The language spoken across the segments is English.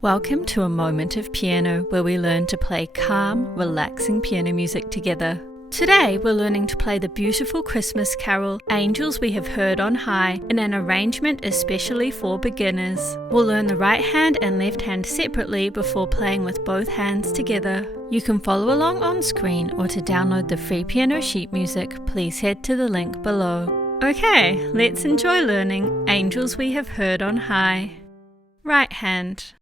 Welcome to a moment of piano where we learn to play calm, relaxing piano music together. Today we're learning to play the beautiful Christmas carol, Angels We Have Heard on High, in an arrangement especially for beginners. We'll learn the right hand and left hand separately before playing with both hands together. You can follow along on screen, or to download the free piano sheet music, please head to the link below. Okay, let's enjoy learning Angels We Have Heard on High. Right hand.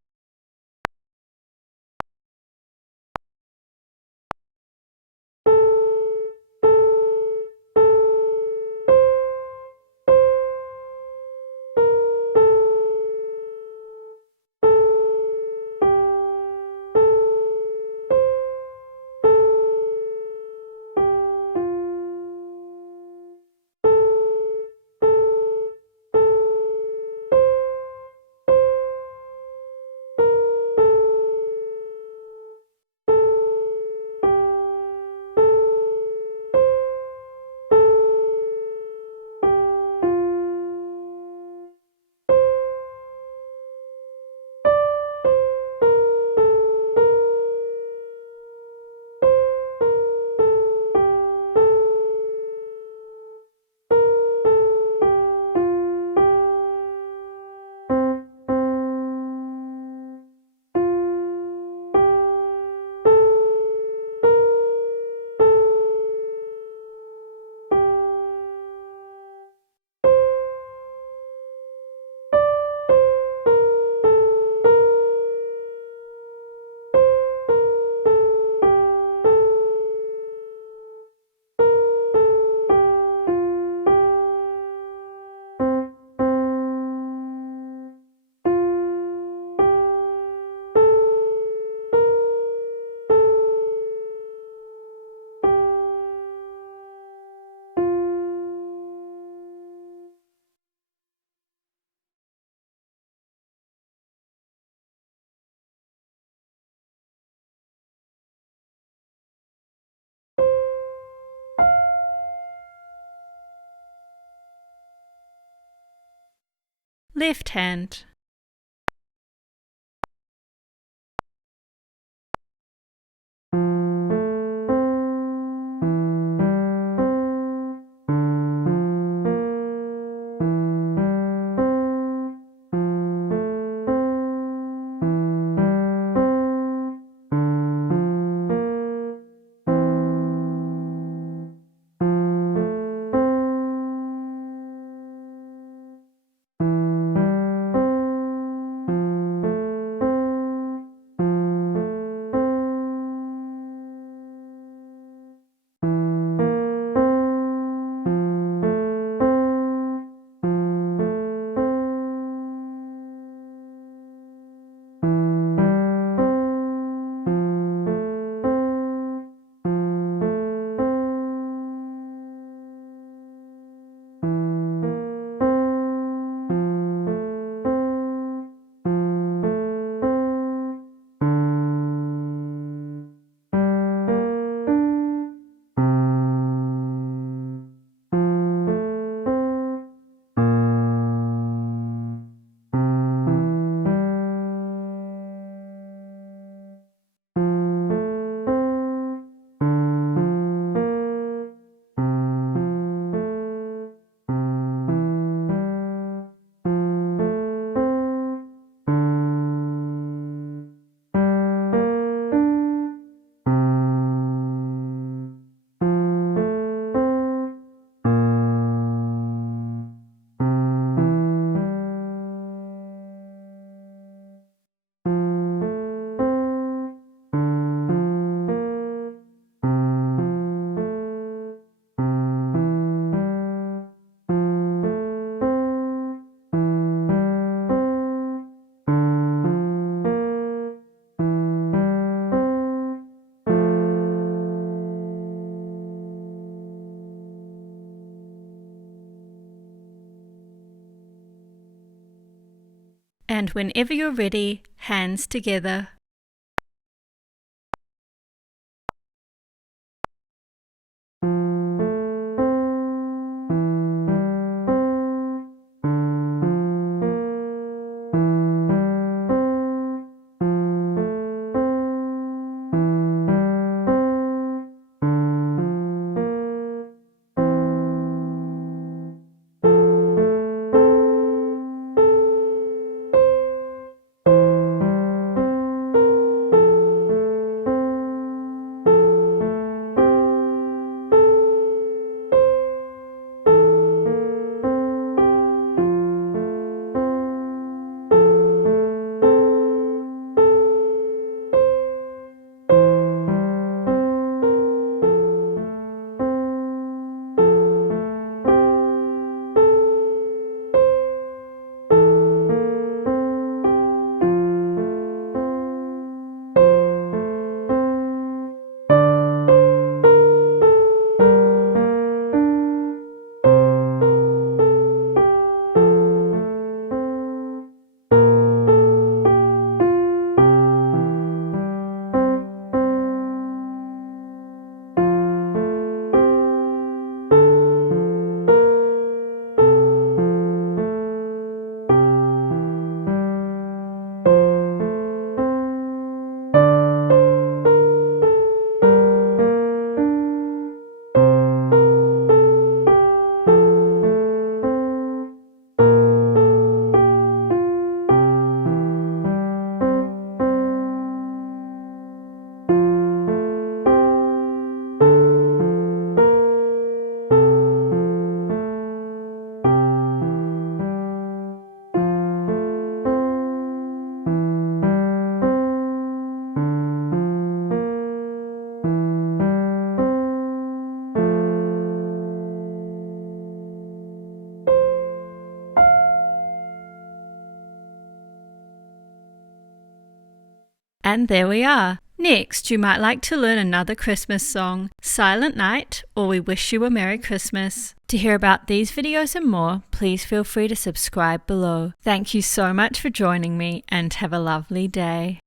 Left hand. And whenever you're ready, hands together. And there we are. Next, you might like to learn another Christmas song, Silent Night, or We Wish You a Merry Christmas. To hear about these videos and more, please feel free to subscribe below. Thank you so much for joining me, and have a lovely day.